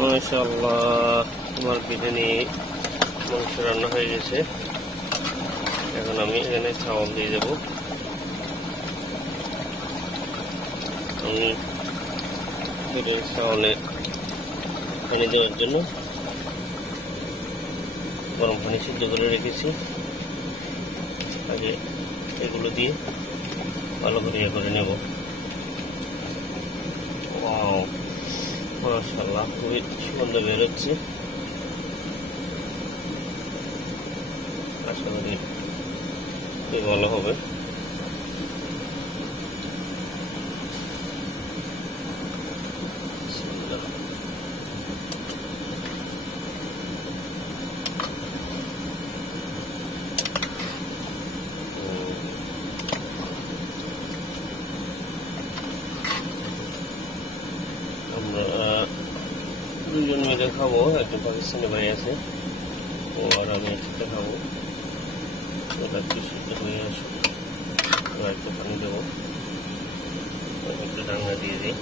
মাশাআল্লাহ, আমার বিরিয়ানি মাংস রান্না হয়ে গেছে। এখন আমি এখানে চাউল দিয়ে দেবো। আমি চাউলে পানি দেওয়ার জন্য গরম পানি সিদ্ধ করে রেখেছি। আগে এগুলো দিয়ে ভালো করে ইয়ে করে নেব। ওয়াও, মাশাআল্লাহ, খুবই সুগন্ধ বেরোচ্ছে। আশা করি খুবই ভালো হবে। আমরা দুজন মিলে খাবো, একজন পাকিস্তানি ভাই আছে, ও আর আমি একসাথে খাবো। ওটা একটু সিদ্ধ হয়ে আসবে, একটু পানি দেবো, একটু রান্না দিয়ে দিই।